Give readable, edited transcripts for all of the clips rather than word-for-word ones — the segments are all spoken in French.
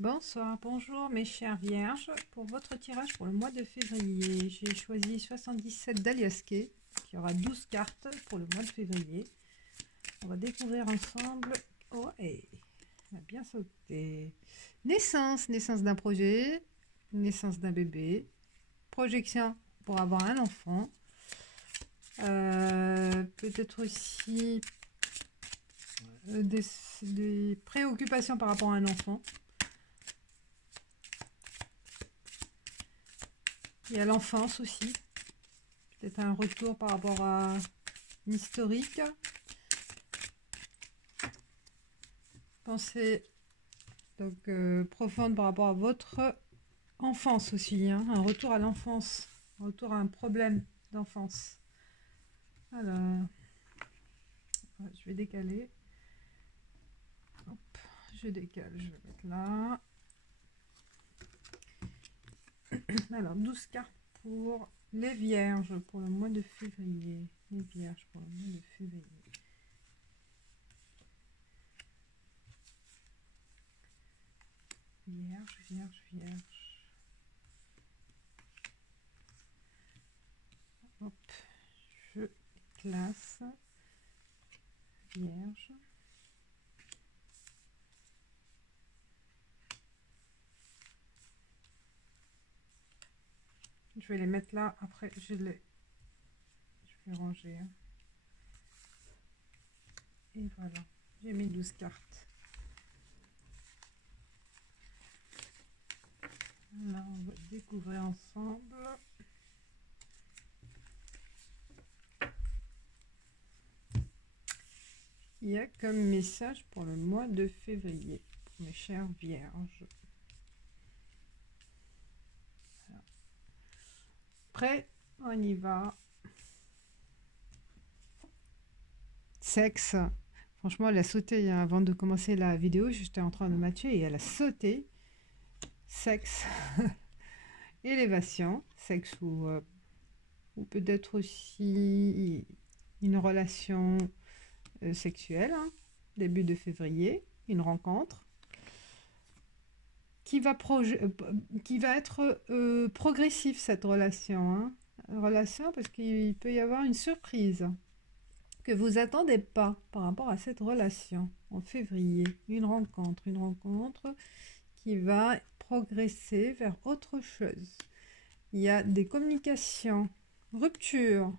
Bonsoir, bonjour mes chères vierges. Pour votre tirage pour le mois de février, j'ai choisi 77 d'Aliasqué, qui aura 12 cartes pour le mois de février. On va découvrir ensemble. Oh, hey, on a bien sauté. Naissance d'un projet, naissance d'un bébé, projection pour avoir un enfant. Peut-être aussi des préoccupations par rapport à un enfant. Il y a l'enfance aussi. Peut-être un retour par rapport à une historique. Pensée donc, profonde par rapport à votre enfance aussi. Hein. Un retour à l'enfance. Un retour à un problème d'enfance. Alors, je vais décaler. Hop, je décale, je vais mettre là. Alors, 12 cartes pour les vierges pour le mois de février. Les vierges pour le mois de février. Vierge, vierge, vierge. Hop, je classe. Vierge. Je vais les mettre là, après je vais ranger. Hein. Et voilà, j'ai mis 12 cartes. Là, on va découvrir ensemble. Il y a comme message pour le mois de février, pour mes chères vierges. Voilà. Prêt, on y va. Sexe. Franchement, elle a sauté avant de commencer la vidéo. J'étais en train de matcher et elle a sauté. Sexe. Élévation. Sexe ou peut-être aussi une relation sexuelle. Hein. Début de février. Une rencontre. Qui va être progressif, cette relation. Hein. Relation parce qu'il peut y avoir une surprise que vous attendez pas par rapport à cette relation en février. Une rencontre qui va progresser vers autre chose. Il y a des communications, rupture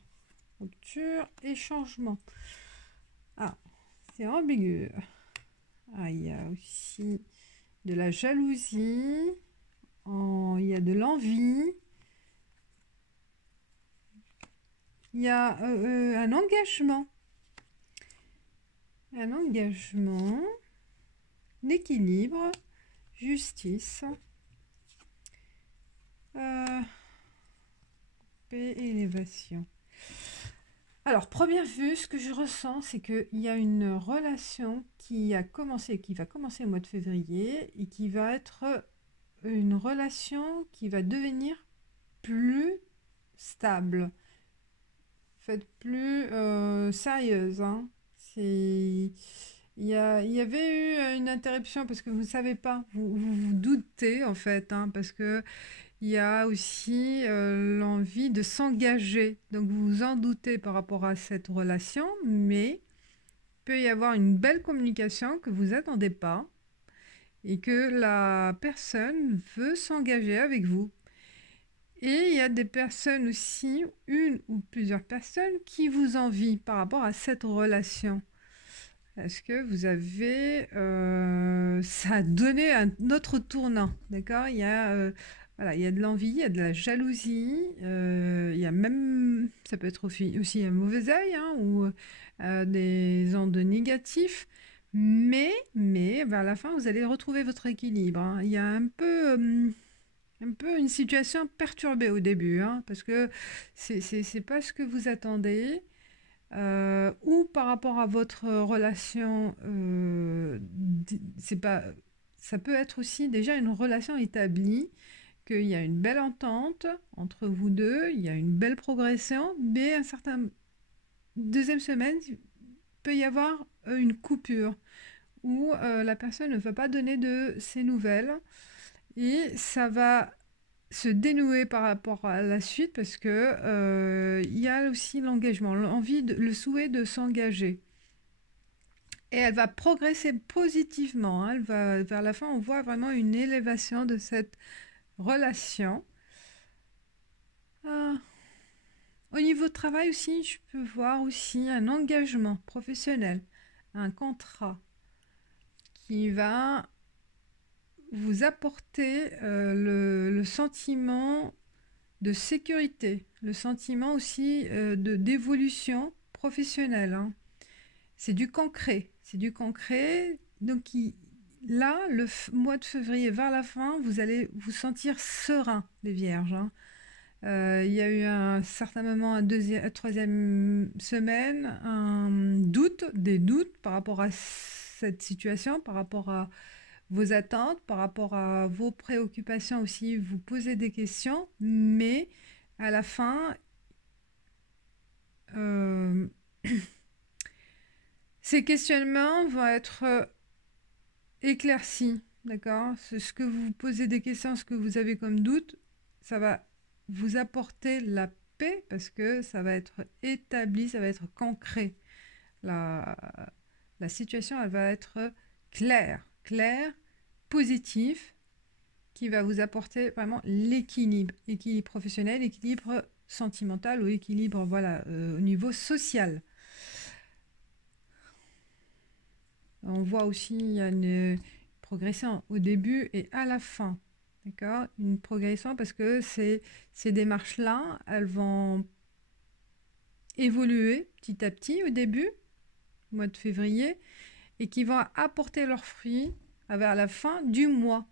et changement. Ah, c'est ambigu. Ah, il y a aussi de la jalousie, il y a de l'envie, il y a un engagement, l'équilibre, justice, paix et élévation. Alors, première vue, ce que je ressens, c'est qu'il y a une relation qui va commencer au mois de février et qui va être une relation qui va devenir plus stable, faites plus sérieuse. Hein. Il y avait eu une interruption parce que vous ne savez pas, vous doutez en fait, hein, parce que il y a aussi l'envie de s'engager. Donc vous vous en doutez par rapport à cette relation, mais il peut y avoir une belle communication que vous attendez pas et que la personne veut s'engager avec vous. Et il y a des personnes aussi, une ou plusieurs personnes, qui vous envient par rapport à cette relation. Parce que vous avez... ça a donné un autre tournant, d'accord. Voilà, il y a de l'envie, il y a de la jalousie, il y a même... Ça peut être aussi un mauvais œil, hein, ou des ondes négatifs. Mais vers la fin, vous allez retrouver votre équilibre. Hein. Il y a un peu une situation perturbée au début, hein, parce que c'est pas ce que vous attendez, ou par rapport à votre relation, c'est pas, ça peut être aussi déjà une relation établie, qu'il y a une belle entente entre vous deux, il y a une belle progression, mais un certain deuxième semaine, il peut y avoir une coupure où la personne ne va pas donner de ses nouvelles et ça va se dénouer par rapport à la suite parce que il y a aussi l'engagement, l'envie, le souhait de s'engager. Et elle va progresser positivement, hein. Elle va, vers la fin, on voit vraiment une élévation de cette relation. Ah. Au niveau de travail aussi, je peux voir aussi un engagement professionnel, un contrat qui va vous apporter le sentiment de sécurité, le sentiment aussi d'évolution professionnelle, hein. C'est du concret, c'est du concret. Donc là, le mois de février vers la fin, vous allez vous sentir serein, les vierges, hein. Il y a eu un certain moment, troisième semaine, des doutes par rapport à cette situation, par rapport à vos attentes, par rapport à vos préoccupations aussi, vous posez des questions, mais à la fin, ces questionnements vont être éclaircis, d'accord? Ce que vous posez des questions, ce que vous avez comme doute, ça va vous apporter la paix parce que ça va être établi, ça va être concret. La situation, elle va être claire, positif, qui va vous apporter vraiment l'équilibre, équilibre professionnel, équilibre sentimental ou équilibre au niveau social. On voit aussi il y a une progression au début et à la fin. D'accord? Une progression parce que ces démarches-là, elles vont évoluer petit à petit au début, au mois de février, et qui vont apporter leurs fruits vers la fin du mois.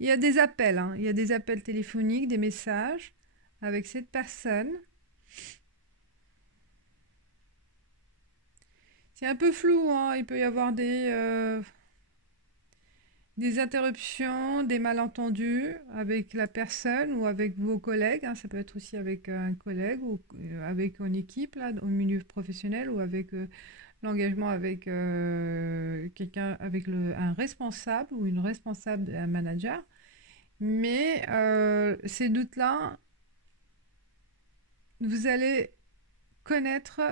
Il y a des appels, hein. Il y a des appels téléphoniques, des messages avec cette personne. C'est un peu flou, hein. Il peut y avoir des interruptions, des malentendus avec la personne ou avec vos collègues, hein. Ça peut être aussi avec un collègue ou avec une équipe là, au milieu professionnel ou avec l'engagement avec quelqu'un, avec un responsable ou une responsable, un manager. Mais ces doutes-là, vous allez connaître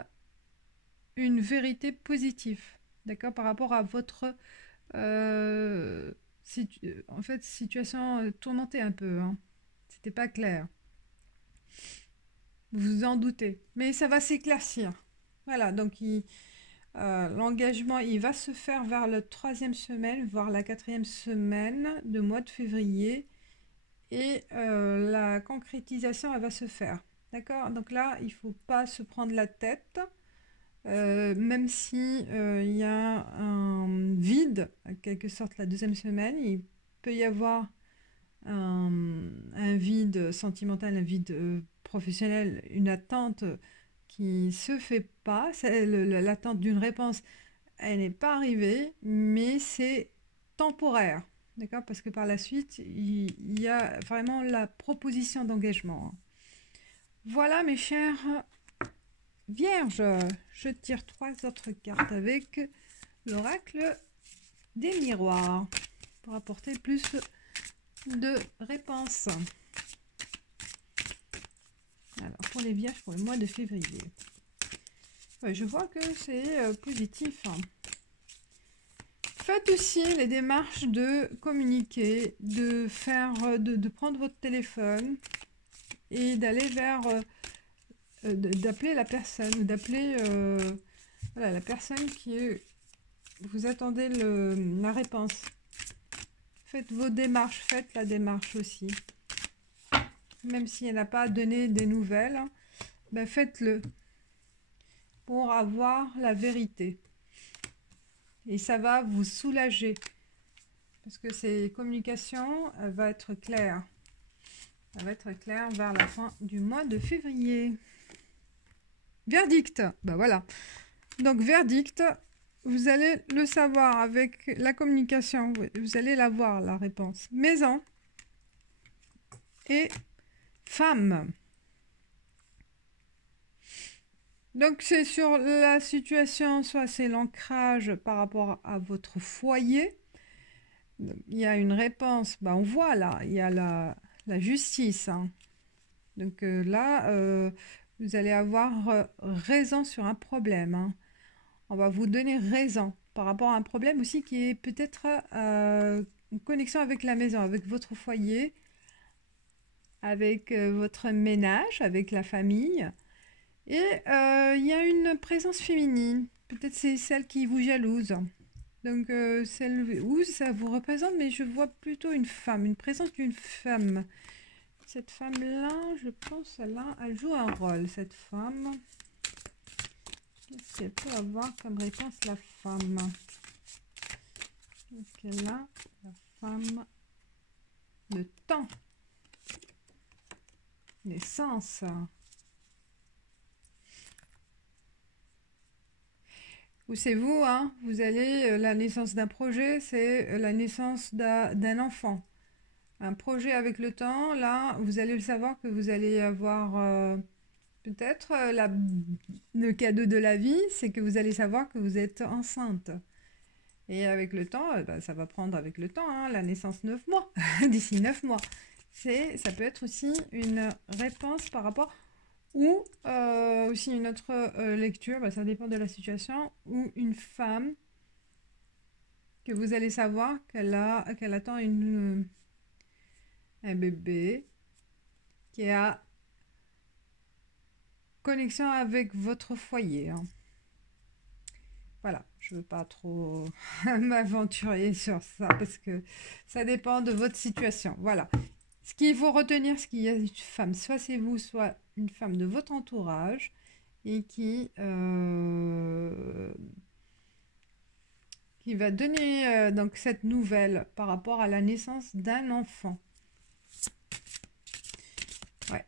une vérité positive, d'accord, par rapport à votre en fait, situation tourmentée un peu, hein. C'était pas clair. Vous vous en doutez. Mais ça va s'éclaircir. Voilà, donc l'engagement, il va se faire vers la 3e semaine, voire la 4e semaine de mois de février. Et la concrétisation, elle va se faire. D'accord? Donc là, il ne faut pas se prendre la tête. Même si il y a un vide, en quelque sorte, la 2e semaine, il peut y avoir un vide sentimental, un vide professionnel, une attente qui se fait pas. L'attente d'une réponse, elle n'est pas arrivée, mais c'est temporaire, d'accord? Parce que par la suite, il y a vraiment la proposition d'engagement. Voilà, mes chers Vierge, je tire 3 autres cartes avec l'oracle des miroirs pour apporter plus de réponses. Alors, pour les vierges, pour le mois de février. Ouais, je vois que c'est positif, hein. Faites aussi les démarches de communiquer, de prendre votre téléphone et d'aller vers... d'appeler la personne ou d'appeler voilà, la personne qui est... Vous attendez la réponse. Faites vos démarches, faites la démarche aussi. Même si elle n'a pas donné des nouvelles, hein, ben faites-le pour avoir la vérité. Et ça va vous soulager. Parce que ces communications, elle va être claire. Ça va être clair vers la fin du mois de février. Verdict, ben voilà. Donc verdict, vous allez le savoir avec la communication, vous allez l'avoir la réponse. Maison et femme. Donc c'est sur la situation, soit c'est l'ancrage par rapport à votre foyer. Il y a une réponse, bah, on voit là, il y a la justice, hein. Donc là, vous allez avoir raison sur un problème, hein. On va vous donner raison par rapport à un problème aussi qui est peut-être une connexion avec la maison, avec votre foyer, avec votre ménage, avec la famille. Et il y a une présence féminine. Peut-être c'est celle qui vous jalouse. Donc celle où ça vous représente, mais je vois plutôt une femme, une présence d'une femme. Cette femme-là, je pense, elle joue un rôle, cette femme. Qu'est-ce qu'elle peut avoir comme réponse, la femme? Qu'est-ce qu'elle a, la femme? Le temps. Naissance. Ou c'est vous, hein? Vous allez, la naissance d'un projet, c'est la naissance d'un enfant. Un projet avec le temps, là, vous allez le savoir que vous allez avoir peut-être le cadeau de la vie, c'est que vous allez savoir que vous êtes enceinte. Et avec le temps, bah, ça va prendre avec le temps, hein, la naissance 9 mois, d'ici 9 mois. Ça peut être aussi une réponse par rapport, ou aussi une autre lecture, bah, ça dépend de la situation, ou une femme que vous allez savoir qu'elle attend un bébé qui a connexion avec votre foyer, hein. Voilà, je ne veux pas trop m'aventurer sur ça parce que ça dépend de votre situation. Voilà. Ce qu'il faut retenir, c'est qu'il y a une femme, soit c'est vous, soit une femme de votre entourage et qui va donner donc cette nouvelle par rapport à la naissance d'un enfant. Ouais.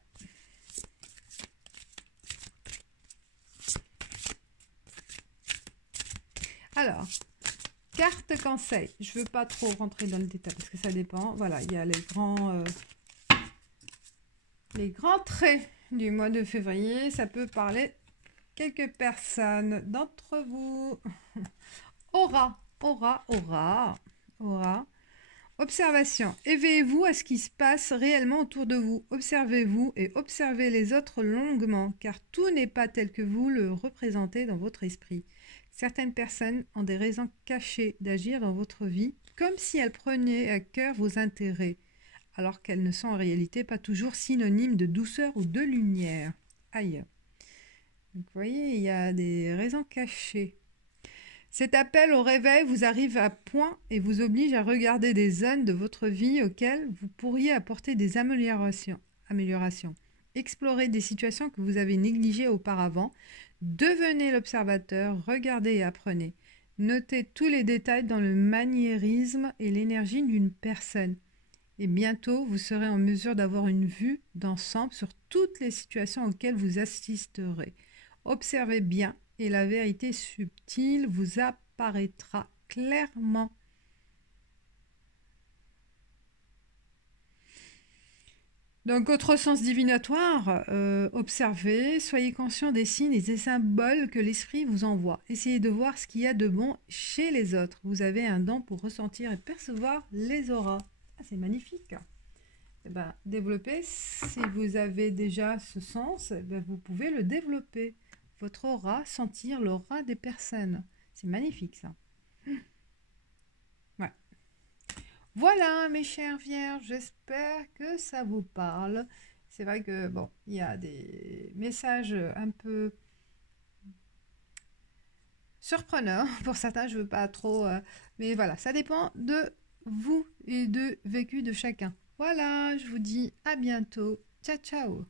Alors, carte conseil. Je ne veux pas trop rentrer dans le détail parce que ça dépend. Voilà, il y a les grands traits du mois de février. Ça peut parler quelques personnes d'entre vous. Aura, aura, aura, aura. Observation. Éveillez-vous à ce qui se passe réellement autour de vous. Observez-vous et observez les autres longuement, car tout n'est pas tel que vous le représentez dans votre esprit. Certaines personnes ont des raisons cachées d'agir dans votre vie, comme si elles prenaient à cœur vos intérêts, alors qu'elles ne sont en réalité pas toujours synonymes de douceur ou de lumière. Aïe. Donc, vous voyez, il y a des raisons cachées. Cet appel au réveil vous arrive à point et vous oblige à regarder des zones de votre vie auxquelles vous pourriez apporter des améliorations. Explorez des situations que vous avez négligées auparavant. Devenez l'observateur, regardez et apprenez. Notez tous les détails dans le maniérisme et l'énergie d'une personne. Et bientôt, vous serez en mesure d'avoir une vue d'ensemble sur toutes les situations auxquelles vous assisterez. Observez bien et la vérité subtile vous apparaîtra clairement. Donc, autre sens divinatoire, observez, soyez conscient des signes et des symboles que l'esprit vous envoie. Essayez de voir ce qu'il y a de bon chez les autres. Vous avez un don pour ressentir et percevoir les auras. Ah, c'est magnifique. Eh ben, développez, si vous avez déjà ce sens, eh ben, vous pouvez le développer. Votre aura, sentir l'aura des personnes. C'est magnifique, ça. Ouais. Voilà, mes chers vierges, j'espère que ça vous parle. C'est vrai que, bon, il y a des messages un peu surprenants. Pour certains, je ne veux pas trop... mais voilà, ça dépend de vous et de vécu de chacun. Voilà, je vous dis à bientôt. Ciao, ciao.